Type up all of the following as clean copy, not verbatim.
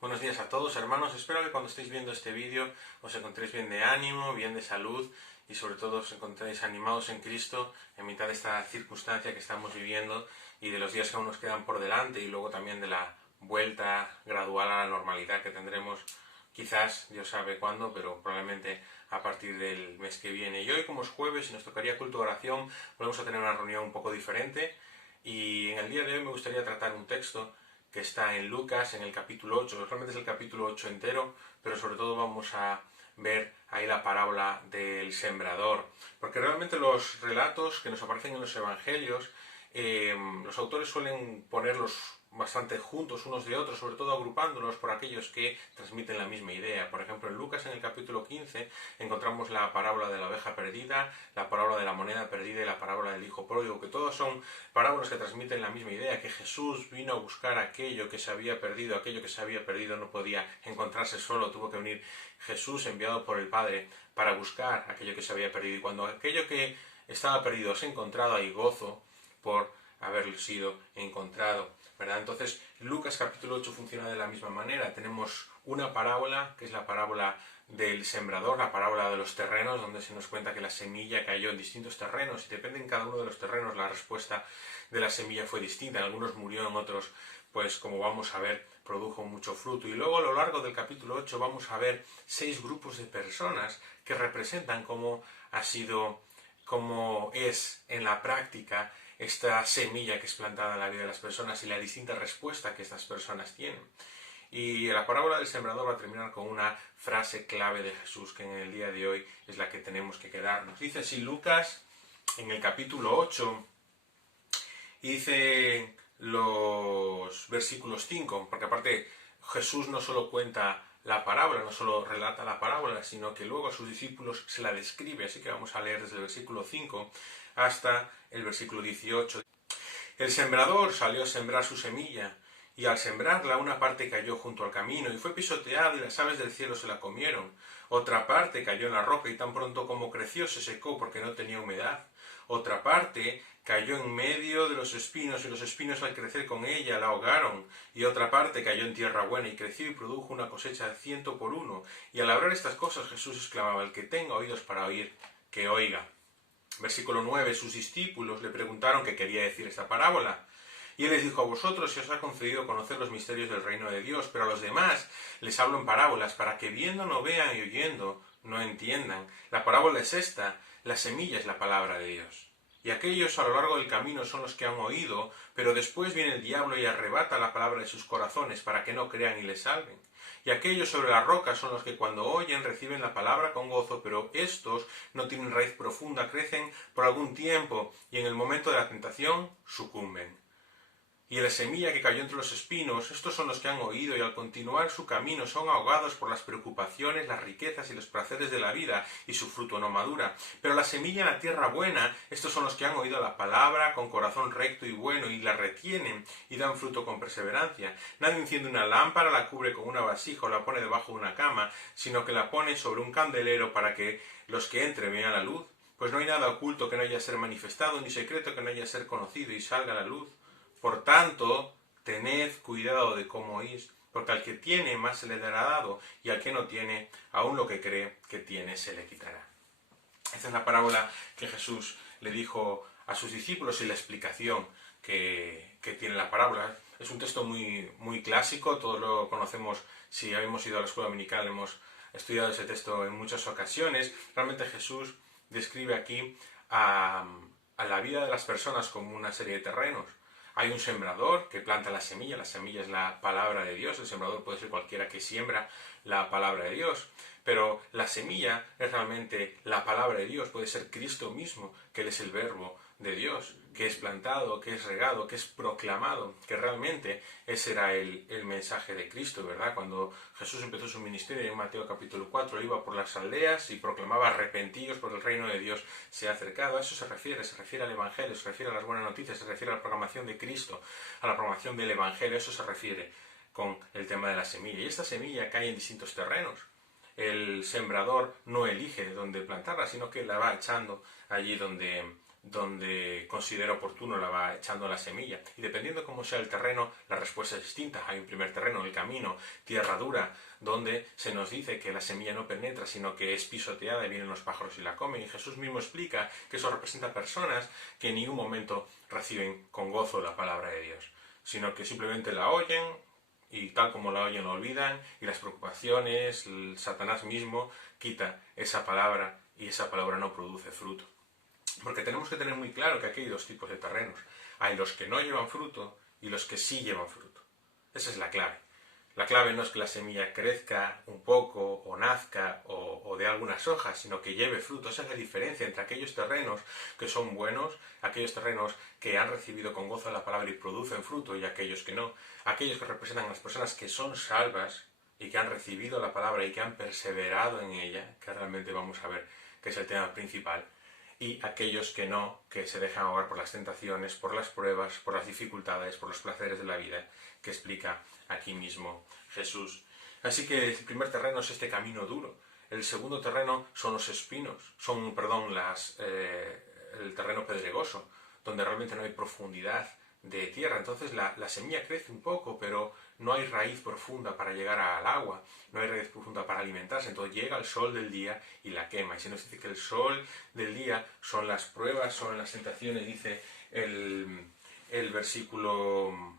Buenos días a todos, hermanos. Espero que cuando estéis viendo este vídeo os encontréis bien de ánimo, bien de salud y sobre todo os encontréis animados en Cristo en mitad de esta circunstancia que estamos viviendo y de los días que aún nos quedan por delante y luego también de la vuelta gradual a la normalidad que tendremos quizás, Dios sabe cuándo, pero probablemente a partir del mes que viene. Y hoy, como es jueves y nos tocaría culto de oración, volvemos a tener una reunión un poco diferente y en el día de hoy me gustaría tratar un texto que está en Lucas, en el capítulo 8, realmente es el capítulo 8 entero, pero sobre todo vamos a ver ahí la parábola del sembrador, porque realmente los relatos que nos aparecen en los evangelios, los autores suelen ponerlos bastante juntos unos de otros, sobre todo agrupándolos por aquellos que transmiten la misma idea. Por ejemplo, en Lucas, en el capítulo 15, encontramos la parábola de la oveja perdida, la parábola de la moneda perdida y la parábola del hijo pródigo, que todos son parábolas que transmiten la misma idea, que Jesús vino a buscar aquello que se había perdido no podía encontrarse solo, tuvo que venir Jesús enviado por el Padre para buscar aquello que se había perdido, y cuando aquello que estaba perdido se ha encontrado, hay gozo por haber sido encontrado, ¿verdad? Entonces, Lucas capítulo 8 funciona de la misma manera. Tenemos una parábola, que es la parábola del sembrador, la parábola de los terrenos, donde se nos cuenta que la semilla cayó en distintos terrenos y depende en cada uno de los terrenos la respuesta de la semilla fue distinta. En algunos murió, en otros, pues como vamos a ver, produjo mucho fruto. Y luego a lo largo del capítulo 8 vamos a ver 6 grupos de personas que representan cómo ha sido, cómo es en la práctica esta semilla que es plantada en la vida de las personas y la distinta respuesta que estas personas tienen. Y la parábola del sembrador va a terminar con una frase clave de Jesús que en el día de hoy es la que tenemos que quedarnos. Dice así Lucas en el capítulo 8, y dice los versículos 5, porque aparte Jesús no solo cuenta la parábola, no solo relata la parábola, sino que luego a sus discípulos se la describe, así que vamos a leer desde el versículo 5 hasta el versículo 18. El sembrador salió a sembrar su semilla, y al sembrarla una parte cayó junto al camino y fue pisoteada y las aves del cielo se la comieron. Otra parte cayó en la roca y tan pronto como creció se secó porque no tenía humedad. Otra parte cayó en medio de los espinos y los espinos al crecer con ella la ahogaron. Y otra parte cayó en tierra buena y creció y produjo una cosecha de 100 por 1. Y al hablar estas cosas Jesús exclamaba: el que tenga oídos para oír, que oiga. Versículo 9. Sus discípulos le preguntaron qué quería decir esta parábola. Y él les dijo: a vosotros se os ha concedido conocer los misterios del reino de Dios, pero a los demás les hablo en parábolas, para que viendo no vean y oyendo no entiendan. La parábola es esta: la semilla es la palabra de Dios. Y aquellos a lo largo del camino son los que han oído, pero después viene el diablo y arrebata la palabra de sus corazones, para que no crean y les salven. Y aquellos sobre la roca son los que cuando oyen reciben la palabra con gozo, pero estos no tienen raíz profunda, crecen por algún tiempo y en el momento de la tentación sucumben. Y la semilla que cayó entre los espinos, estos son los que han oído y al continuar su camino son ahogados por las preocupaciones, las riquezas y los placeres de la vida, y su fruto no madura. Pero la semilla en la tierra buena, estos son los que han oído la palabra con corazón recto y bueno, y la retienen y dan fruto con perseverancia. Nadie enciende una lámpara, la cubre con una vasija o la pone debajo de una cama, sino que la pone sobre un candelero para que los que entren vean la luz. Pues no hay nada oculto que no haya de ser manifestado, ni secreto que no haya de ser conocido y salga a la luz. Por tanto, tened cuidado de cómo oís, porque al que tiene más se le dará dado, y al que no tiene, aun lo que cree que tiene se le quitará. Esta es la parábola que Jesús le dijo a sus discípulos y la explicación que tiene la parábola. Es un texto muy clásico, todos lo conocemos, si hemos ido a la escuela dominical hemos estudiado ese texto en muchas ocasiones. Realmente Jesús describe aquí a la vida de las personas como una serie de terrenos. Hay un sembrador que planta la semilla es la palabra de Dios, el sembrador puede ser cualquiera que siembra la palabra de Dios, pero la semilla es realmente la palabra de Dios, puede ser Cristo mismo, que Él es el verbo de Dios, que es plantado, que es regado, que es proclamado, que realmente ese era el mensaje de Cristo, ¿verdad? Cuando Jesús empezó su ministerio en Mateo capítulo 4, iba por las aldeas y proclamaba: arrepentíos porque el reino de Dios se ha acercado. A eso se refiere al Evangelio, se refiere a las buenas noticias, se refiere a la proclamación de Cristo, a la proclamación del Evangelio, eso se refiere con el tema de la semilla. Y esta semilla cae en distintos terrenos. El sembrador no elige dónde plantarla, sino que la va echando allí donde donde considera oportuno la va echando la semilla. Y dependiendo cómo sea el terreno, la respuesta es distinta. Hay un primer terreno, el camino, tierra dura, donde se nos dice que la semilla no penetra, sino que es pisoteada y vienen los pájaros y la comen. Y Jesús mismo explica que eso representa personas que en ningún momento reciben con gozo la palabra de Dios, sino que simplemente la oyen y tal como la oyen la olvidan, y las preocupaciones, el Satanás mismo quita esa palabra y esa palabra no produce fruto. Porque tenemos que tener muy claro que aquí hay dos tipos de terrenos. Hay los que no llevan fruto y los que sí llevan fruto. Esa es la clave. La clave no es que la semilla crezca un poco o nazca o de algunas hojas, sino que lleve fruto. Esa es la diferencia entre aquellos terrenos que son buenos, aquellos terrenos que han recibido con gozo la palabra y producen fruto, y aquellos que no. Aquellos que representan a las personas que son salvas y que han recibido la palabra y que han perseverado en ella, que realmente vamos a ver que es el tema principal, y aquellos que no, que se dejan ahogar por las tentaciones, por las pruebas, por las dificultades, por los placeres de la vida, que explica aquí mismo Jesús. Así que el primer terreno es este camino duro. El segundo terreno son los espinos, el terreno pedregoso, donde realmente no hay profundidad de tierra. Entonces la semilla crece un poco, pero no hay raíz profunda para llegar al agua, no hay raíz profunda para alimentarse. Entonces llega el sol del día y la quema. Y se nos dice que el sol del día son las pruebas, son las tentaciones, dice el versículo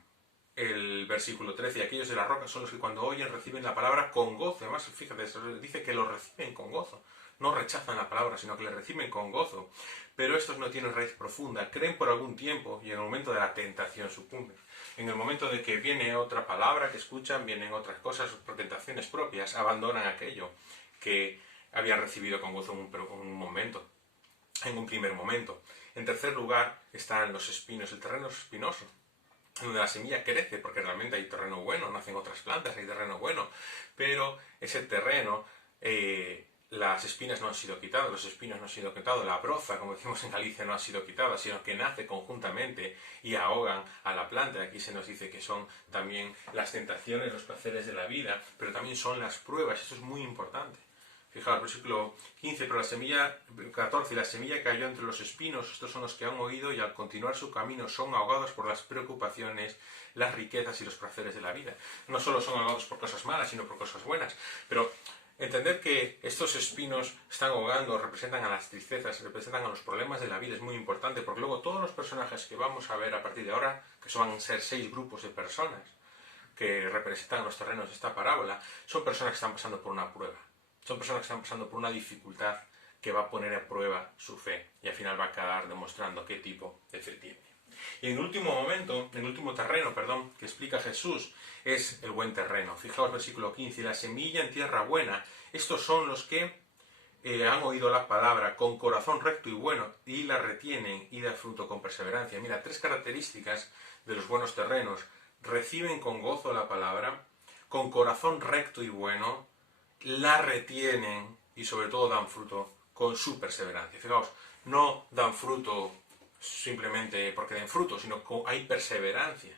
13, y aquellos de la roca son los que cuando oyen reciben la palabra con gozo. Además, fíjate, dice que lo reciben con gozo. No rechazan la palabra, sino que le reciben con gozo. Pero estos no tienen raíz profunda, creen por algún tiempo y en el momento de la tentación sucumben. En el momento de que viene otra palabra que escuchan, vienen otras cosas, por tentaciones propias, abandonan aquello que habían recibido con gozo en un primer momento. En tercer lugar están los espinos, el terreno espinoso, donde la semilla crece, porque realmente hay terreno bueno, nacen otras plantas, hay terreno bueno, pero ese terreno, las espinas no han sido quitadas, los espinos no han sido quitados, la broza, como decimos en Galicia, no ha sido quitada, sino que nace conjuntamente y ahogan a la planta. Aquí se nos dice que son también las tentaciones, los placeres de la vida, pero también son las pruebas. Esto es muy importante. Fijaos, versículo 15, pero la semilla, 14, la semilla cayó entre los espinos, estos son los que han oído y al continuar su camino son ahogados por las preocupaciones, las riquezas y los placeres de la vida. No solo son ahogados por cosas malas, sino por cosas buenas. Pero entender que estos espinos están ahogando, representan a las tristezas, representan a los problemas de la vida, es muy importante, porque luego todos los personajes que vamos a ver a partir de ahora, que van a ser 6 grupos de personas que representan los terrenos de esta parábola, son personas que están pasando por una prueba. Son personas que están pasando por una dificultad que va a poner a prueba su fe y al final va a acabar demostrando qué tipo de fe tiene. Y en el último terreno que explica Jesús es el buen terreno. Fijaos versículo 15, la semilla en tierra buena. Estos son los que han oído la palabra con corazón recto y bueno y la retienen y da fruto con perseverancia. Mira, 3 características de los buenos terrenos. Reciben con gozo la palabra, con corazón recto y bueno, la retienen y sobre todo dan fruto con su perseverancia. Fijaos, no dan fruto simplemente porque den fruto, sino que hay perseverancia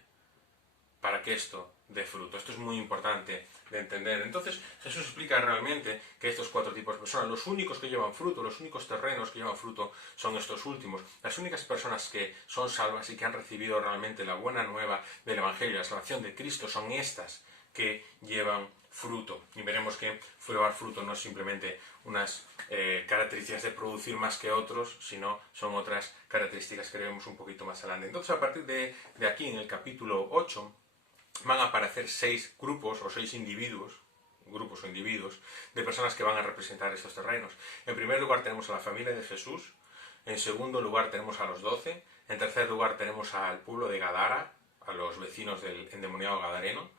para que esto dé fruto. Esto es muy importante de entender. Entonces Jesús explica realmente que estos 4 tipos de personas, los únicos que llevan fruto, los únicos terrenos que llevan fruto son estos últimos. Las únicas personas que son salvas y que han recibido realmente la buena nueva del Evangelio, la salvación de Cristo, son estas que llevan fruto. Y veremos que llevar fruto no es simplemente unas características de producir más que otros, sino son otras características que veremos un poquito más adelante. Entonces, a partir de aquí, en el capítulo 8, van a aparecer 6 grupos o 6 grupos o individuos de personas que van a representar estos terrenos. En primer lugar tenemos a la familia de Jesús, en segundo lugar tenemos a los 12, en tercer lugar tenemos al pueblo de Gadara, a los vecinos del endemoniado gadareno.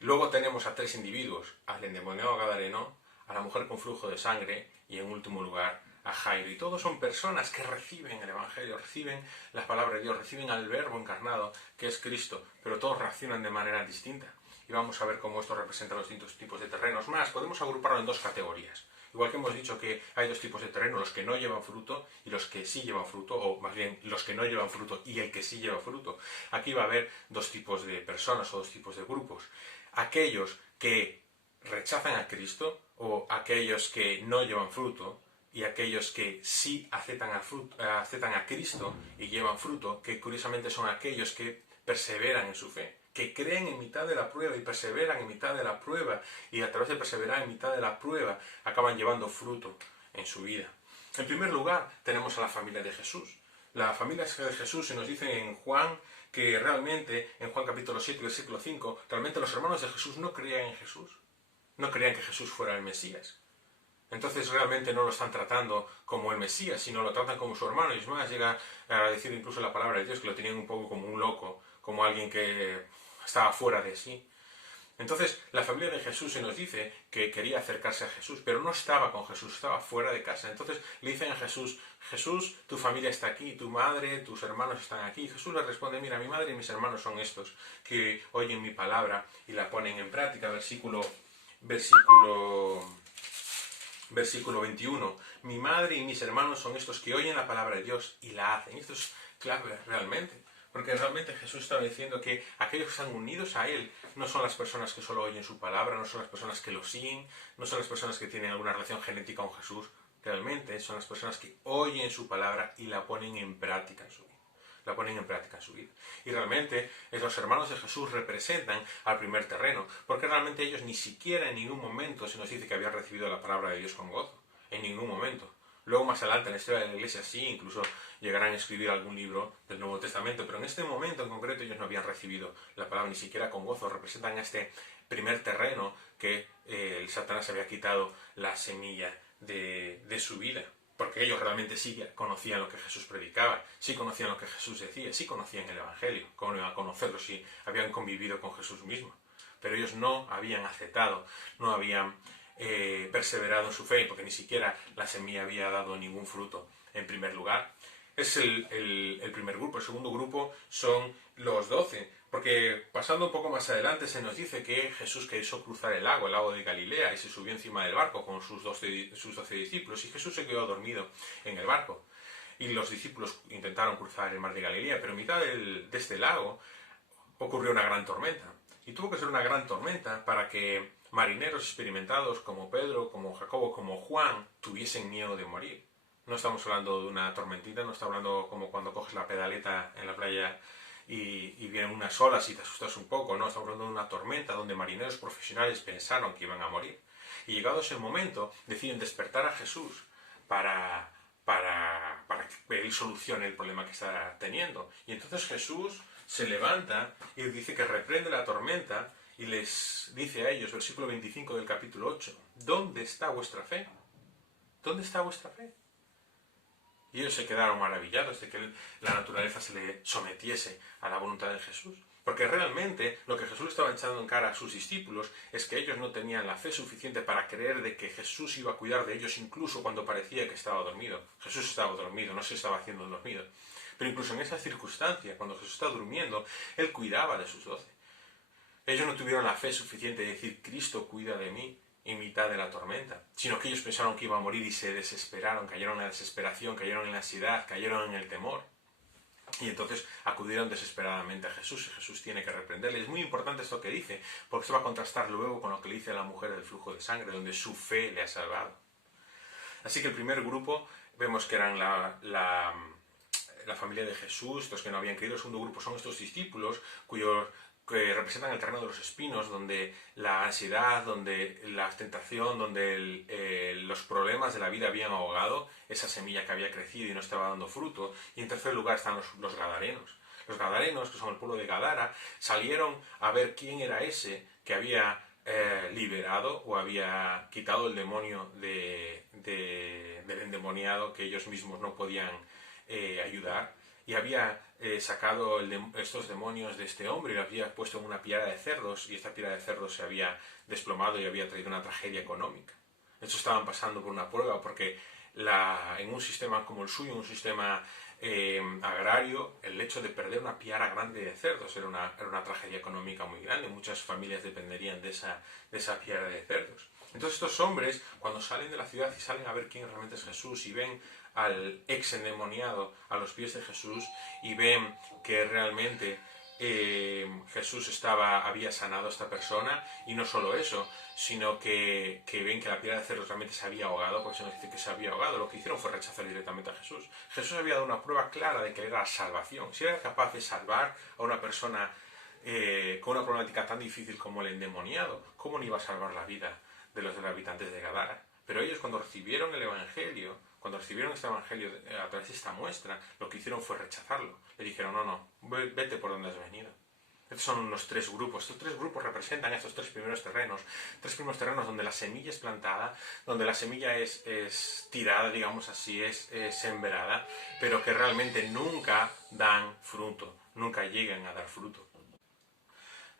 Luego tenemos a 3 individuos, al endemoniado gadareno, a la mujer con flujo de sangre y en último lugar a Jairo. Y todos son personas que reciben el Evangelio, reciben la palabra de Dios, reciben al Verbo encarnado, que es Cristo, pero todos reaccionan de manera distinta. Y vamos a ver cómo esto representa los distintos tipos de terrenos. Más, podemos agruparlo en 2 categorías. Igual que hemos dicho que hay 2 tipos de terreno, los que no llevan fruto y los que sí llevan fruto, o más bien los que no llevan fruto y el que sí lleva fruto. Aquí va a haber 2 tipos de personas o 2 tipos de grupos. Aquellos que rechazan a Cristo o aquellos que no llevan fruto, y aquellos que sí aceptan a Cristo y llevan fruto, que curiosamente son aquellos que perseveran en su fe, que creen en mitad de la prueba y perseveran en mitad de la prueba, y a través de perseverar en mitad de la prueba acaban llevando fruto en su vida. En primer lugar, tenemos a la familia de Jesús. La familia de Jesús se nos dice en Juan que realmente, en Juan capítulo 7, versículo 5, realmente los hermanos de Jesús no creían en Jesús. No creían que Jesús fuera el Mesías. Entonces realmente no lo están tratando como el Mesías, sino lo tratan como su hermano. Y es más, llega a decir incluso la palabra de Dios que lo tenían un poco como un loco, como alguien que estaba fuera de sí. Entonces la familia de Jesús se nos dice que quería acercarse a Jesús, pero no estaba con Jesús, estaba fuera de casa. Entonces le dicen a Jesús, Jesús, tu familia está aquí, tu madre, tus hermanos están aquí. Y Jesús les responde, mira, mi madre y mis hermanos son estos, que oyen mi palabra y la ponen en práctica. Versículo 21. Mi madre y mis hermanos son estos que oyen la palabra de Dios y la hacen. Y esto es clave realmente. Porque realmente Jesús estaba diciendo que aquellos que están unidos a Él no son las personas que solo oyen su palabra, no son las personas que lo siguen, no son las personas que tienen alguna relación genética con Jesús. Realmente son las personas que oyen su palabra y la ponen en práctica en su vida. La ponen en práctica en su vida. Y realmente los hermanos de Jesús representan al primer terreno, porque realmente ellos ni siquiera en ningún momento se nos dice que habían recibido la palabra de Dios con gozo. En ningún momento. Luego más adelante en la historia de la iglesia sí, incluso llegarán a escribir algún libro del Nuevo Testamento, pero en este momento en concreto ellos no habían recibido la palabra ni siquiera con gozo. Representan este primer terreno que el Satanás había quitado la semilla de su vida. Porque ellos realmente sí conocían lo que Jesús predicaba, sí conocían lo que Jesús decía, sí conocían el Evangelio, cómo iban a conocerlo si habían convivido con Jesús mismo. Pero ellos no habían aceptado, no habían perseverado en su fe, porque ni siquiera la semilla había dado ningún fruto en primer lugar. Es el primer grupo. El segundo grupo son los 12, porque pasando un poco más adelante se nos dice que Jesús quiso cruzar el lago de Galilea, y se subió encima del barco con sus 12 discípulos, y Jesús se quedó dormido en el barco. Y los discípulos intentaron cruzar el mar de Galilea, pero en mitad de este lago ocurrió una gran tormenta. Y tuvo que ser una gran tormenta para que marineros experimentados como Pedro, como Jacobo, como Juan, tuviesen miedo de morir. No estamos hablando de una tormentita, no estamos hablando como cuando coges la pedaleta en la playa y vienen unas olas y te asustas un poco. No, estamos hablando de una tormenta donde marineros profesionales pensaron que iban a morir. Y llegado ese momento, deciden despertar a Jesús para que él solucione el problema que está teniendo. Y entonces Jesús se levanta y dice que reprende la tormenta y les dice a ellos, versículo 25 del capítulo 8, ¿dónde está vuestra fe? ¿Dónde está vuestra fe? Y ellos se quedaron maravillados de que la naturaleza se le sometiese a la voluntad de Jesús. Porque realmente lo que Jesús estaba echando en cara a sus discípulos es que ellos no tenían la fe suficiente para creer de que Jesús iba a cuidar de ellos incluso cuando parecía que estaba dormido. Jesús estaba dormido, no se estaba haciendo dormido. Pero incluso en esa circunstancia, cuando Jesús estaba durmiendo, Él cuidaba de sus 12. Ellos no tuvieron la fe suficiente de decir, Cristo cuida de mí en mitad de la tormenta, sino que ellos pensaron que iba a morir y se desesperaron, cayeron en la desesperación, cayeron en la ansiedad, cayeron en el temor. Y entonces acudieron desesperadamente a Jesús, y Jesús tiene que reprenderle. Es muy importante esto que dice, porque se va a contrastar luego con lo que le dice a la mujer del flujo de sangre, donde su fe le ha salvado. Así que el primer grupo, vemos que eran la familia de Jesús, los que no habían creído. El segundo grupo son estos discípulos, que representan el terreno de los espinos, donde la ansiedad, donde la tentación, donde los problemas de la vida habían ahogado esa semilla que había crecido y no estaba dando fruto. Y en tercer lugar están los gadarenos. Los gadarenos, que son el pueblo de Gadara, salieron a ver quién era ese que había liberado o había quitado el demonio del endemoniado que ellos mismos no podían ayudar, y había sacado estos demonios de este hombre y lo había puesto en una piara de cerdos, y esta piara de cerdos se había desplomado y había traído una tragedia económica. Estos estaban pasando por una prueba porque en un sistema como el suyo, un sistema agrario, el hecho de perder una piara grande de cerdos era una tragedia económica muy grande. Muchas familias dependerían de esa piara de cerdos. Entonces estos hombres, cuando salen de la ciudad y salen a ver quién realmente es Jesús y ven al ex endemoniado a los pies de Jesús y ven que realmente Jesús había sanado a esta persona, y no solo eso, sino que ven que la piedra de cerdo realmente se había ahogado, porque se nos dice que se había ahogado. Lo que hicieron fue rechazar directamente a Jesús. Jesús había dado una prueba clara de que era la salvación. Si era capaz de salvar a una persona con una problemática tan difícil como el endemoniado, ¿cómo no iba a salvar la vida de los habitantes de Gadara? Pero ellos, cuando recibieron el Evangelio, cuando recibieron este Evangelio a través de esta muestra, lo que hicieron fue rechazarlo. Le dijeron, no, vete por donde has venido. Estos son los tres grupos. Estos tres grupos representan estos tres primeros terrenos donde la semilla es plantada, donde la semilla es tirada, digamos así, es sembrada, pero que realmente nunca dan fruto, nunca llegan a dar fruto.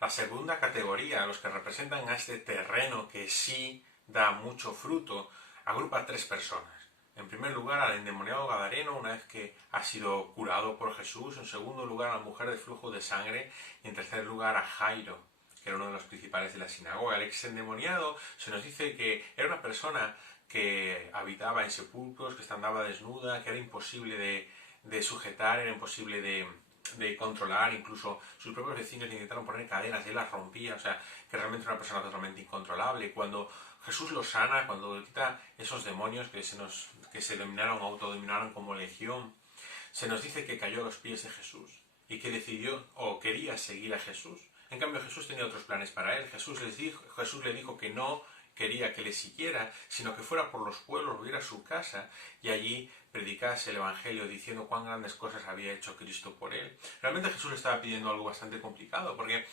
La segunda categoría, los que representan a este terreno que sí da mucho fruto, agrupa a tres personas. En primer lugar, al endemoniado gadareno, una vez que ha sido curado por Jesús. En segundo lugar, a la mujer de flujo de sangre. Y en tercer lugar, a Jairo, que era uno de los principales de la sinagoga. El ex endemoniado se nos dice que era una persona que habitaba en sepulcros, que andaba desnuda, que era imposible de sujetar, era imposible de controlar. Incluso sus propios vecinos le intentaron poner cadenas y él las rompía. O sea, que realmente era una persona totalmente incontrolable. Cuando Jesús lo sana, cuando quita esos demonios que se dominaron o autodominaron como legión, se nos dice que cayó a los pies de Jesús y que decidió o quería seguir a Jesús. En cambio, Jesús tenía otros planes para él. Jesús le dijo que no quería que le siguiera, sino que fuera por los pueblos, volviera a su casa y allí predicase el Evangelio diciendo cuán grandes cosas había hecho Cristo por él. Realmente Jesús le estaba pidiendo algo bastante complicado, porque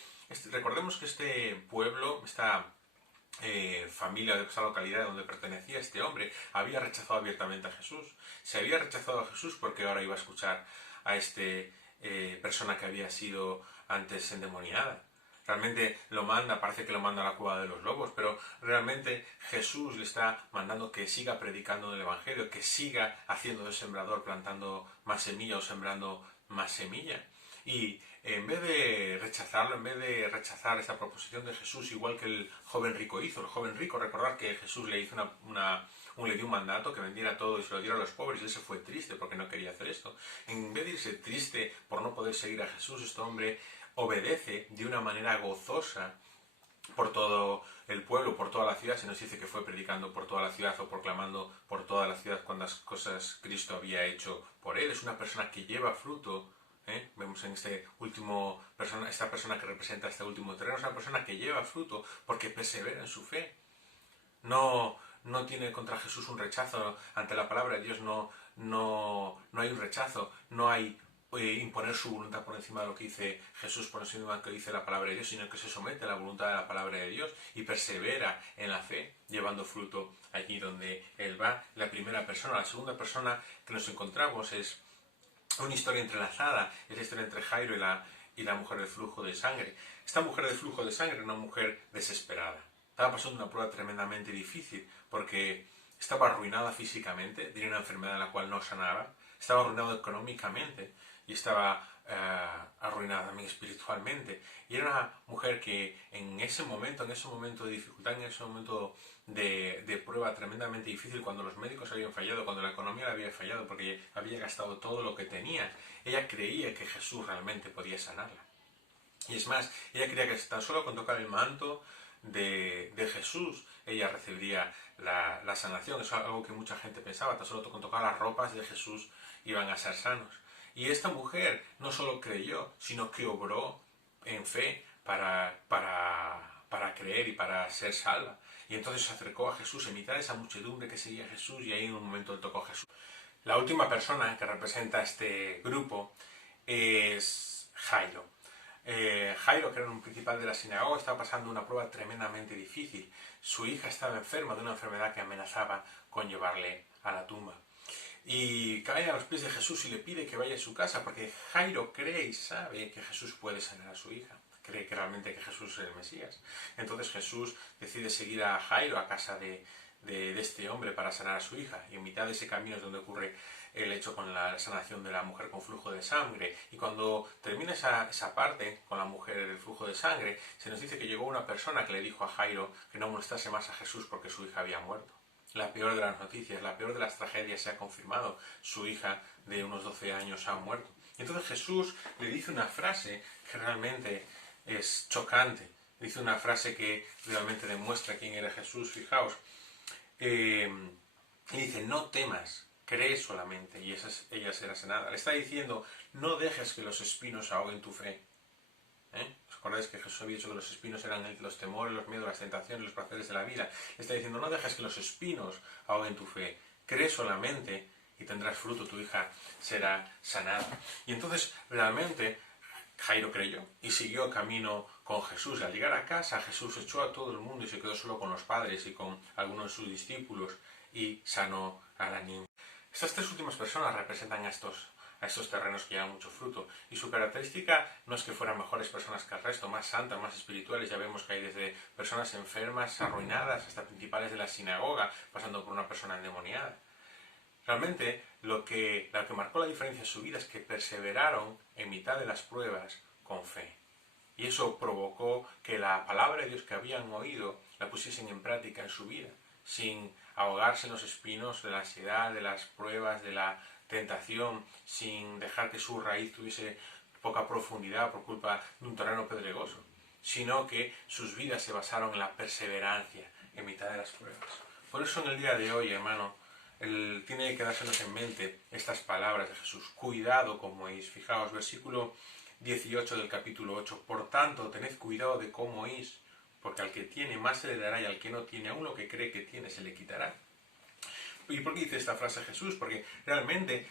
recordemos que este pueblo, esta familia de esa localidad donde pertenecía este hombre, había rechazado abiertamente a Jesús. Se había rechazado a Jesús porque ahora iba a escuchar a este persona que había sido antes endemoniada. Realmente parece que lo manda a la cueva de los lobos, pero realmente Jesús le está mandando que siga predicando el Evangelio, que siga haciendo de sembrador, plantando más semilla o sembrando más semilla. Y en vez de rechazarlo, en vez de rechazar esta proposición de Jesús, igual que el joven rico hizo, el joven rico, recordad que Jesús le hizo le dio un mandato que vendiera todo y se lo diera a los pobres, y él se fue triste porque no quería hacer esto. En vez de irse triste por no poder seguir a Jesús, este hombre obedece de una manera gozosa por todo el pueblo, por toda la ciudad. Se nos dice que fue predicando por toda la ciudad o proclamando por toda la ciudad cuántas cosas Cristo había hecho por él. Es una persona que lleva fruto. Vemos en esta persona que representa este último terreno, es una persona que lleva fruto porque persevera en su fe. No tiene contra Jesús un rechazo ante la palabra de Dios, no hay un rechazo, no hay imponer su voluntad por encima de lo que dice Jesús, por encima de lo que dice la palabra de Dios, sino que se somete a la voluntad de la palabra de Dios y persevera en la fe, llevando fruto allí donde Él va. La primera persona. La segunda persona que nos encontramos es una historia entrelazada, es la historia entre Jairo y la mujer del flujo de sangre. Esta mujer del flujo de sangre era una mujer desesperada. Estaba pasando una prueba tremendamente difícil porque estaba arruinada físicamente, tenía una enfermedad de la cual no sanaba, estaba arruinada económicamente y estaba arruinada también espiritualmente. Y era una mujer que en ese momento de dificultad, en ese momento de prueba tremendamente difícil, cuando los médicos habían fallado, cuando la economía le había fallado porque había gastado todo lo que tenía, ella creía que Jesús realmente podía sanarla. Y es más, ella creía que tan solo con tocar el manto de Jesús ella recibiría la sanación. Eso es algo que mucha gente pensaba, tan solo con tocar las ropas de Jesús iban a ser sanos. Y esta mujer no solo creyó, sino que obró en fe para creer y para ser salva. Y entonces se acercó a Jesús en mitad de esa muchedumbre que seguía a Jesús, y ahí en un momento le tocó a Jesús. La última persona que representa este grupo es Jairo. Jairo, que era un principal de la sinagoga, estaba pasando una prueba tremendamente difícil. Su hija estaba enferma de una enfermedad que amenazaba con llevarle a la tumba. Y cae a los pies de Jesús y le pide que vaya a su casa, porque Jairo cree y sabe que Jesús puede sanar a su hija. Cree que realmente que Jesús es el Mesías. Entonces Jesús decide seguir a Jairo a casa de este hombre para sanar a su hija. Y en mitad de ese camino es donde ocurre el hecho con la sanación de la mujer con flujo de sangre. Y cuando termina esa parte con la mujer del flujo de sangre, se nos dice que llegó una persona que le dijo a Jairo que no molestase más a Jesús porque su hija había muerto. La peor de las noticias, la peor de las tragedias se ha confirmado. Su hija de unos 12 años ha muerto. Y entonces Jesús le dice una frase que realmente es chocante. Dice una frase que realmente demuestra quién era Jesús, fijaos. Y dice, no temas, cree solamente, y ella será sanada. Le está diciendo, no dejes que los espinos ahoguen tu fe. ¿Os acordáis que Jesús había dicho que los espinos eran los temores, los miedos, las tentaciones, los placeres de la vida? Le está diciendo, no dejes que los espinos ahoguen tu fe. Cree solamente y tendrás fruto, tu hija será sanada. Y entonces, realmente, Jairo creyó y siguió el camino con Jesús. Al llegar a casa, Jesús echó a todo el mundo y se quedó solo con los padres y con algunos de sus discípulos y sanó a la niña. Estas tres últimas personas representan a estos terrenos que llevan mucho fruto. Y su característica no es que fueran mejores personas que el resto, más santas, más espirituales. Ya vemos que hay desde personas enfermas, arruinadas, hasta principales de la sinagoga, pasando por una persona endemoniada. Realmente, lo que marcó la diferencia en su vida es que perseveraron en mitad de las pruebas con fe. Y eso provocó que la palabra de Dios que habían oído la pusiesen en práctica en su vida, sin ahogarse en los espinos de la ansiedad, de las pruebas, de la tentación, sin dejar que su raíz tuviese poca profundidad por culpa de un terreno pedregoso, sino que sus vidas se basaron en la perseverancia en mitad de las pruebas. Por eso en el día de hoy, hermano, tiene que quedársenos en mente estas palabras de Jesús. Cuidado cómo oís. Fijaos, versículo 18 del capítulo 8. Por tanto, tened cuidado de cómo oís, porque al que tiene más se le dará y al que no tiene, aún lo que cree que tiene se le quitará. ¿Y por qué dice esta frase Jesús? Porque realmente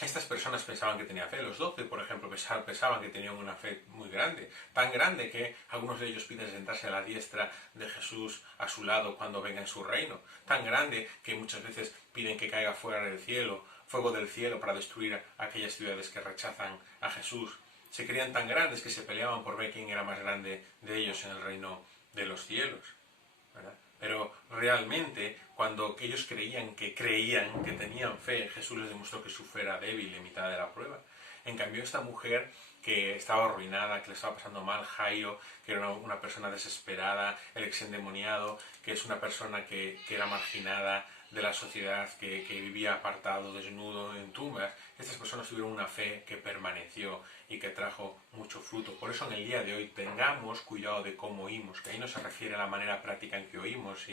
estas personas pensaban que tenían fe. Los 12, por ejemplo, pensaban que tenían una fe muy grande. Tan grande que algunos de ellos piden sentarse a la diestra de Jesús a su lado cuando venga en su reino. Tan grande que muchas veces piden que caiga fuego del cielo para destruir aquellas ciudades que rechazan a Jesús. Se creían tan grandes que se peleaban por ver quién era más grande de ellos en el reino de los cielos, ¿verdad? Pero realmente, cuando ellos creían que tenían fe, Jesús les demostró que su fe era débil en mitad de la prueba. En cambio, esta mujer que estaba arruinada, que le estaba pasando mal, Jairo, que era una persona desesperada, el exendemoniado, que es una persona que era marginada de la sociedad, que vivía apartado, desnudo, en tumbas, estas personas tuvieron una fe que permaneció y que trajo mucho fruto. Por eso en el día de hoy tengamos cuidado de cómo oímos, que ahí no se refiere a la manera práctica en que oímos,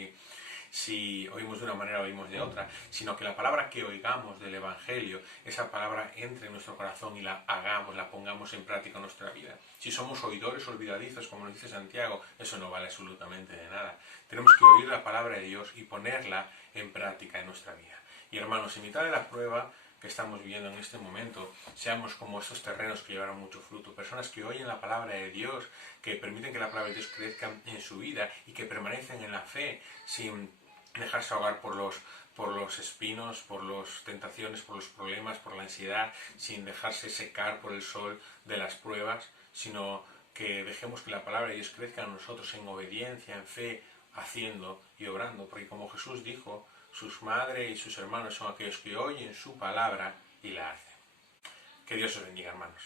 si oímos de una manera o oímos de otra, sino que la palabra que oigamos del Evangelio, esa palabra entre en nuestro corazón y la hagamos, la pongamos en práctica en nuestra vida. Si somos oidores olvidadizos, como nos dice Santiago, eso no vale absolutamente de nada. Tenemos que oír la palabra de Dios y ponerla en práctica en nuestra vida. Y hermanos, en mitad de la prueba que estamos viviendo en este momento, seamos como estos terrenos que llevaron mucho fruto, personas que oyen la palabra de Dios, que permiten que la palabra de Dios crezca en su vida y que permanecen en la fe sin dejarse ahogar por los espinos, por las tentaciones, por los problemas, por la ansiedad, sin dejarse secar por el sol de las pruebas, sino que dejemos que la palabra de Dios crezca en nosotros en obediencia, en fe, haciendo y obrando, porque como Jesús dijo, sus madres y sus hermanos son aquellos que oyen su palabra y la hacen. Que Dios os bendiga, hermanos.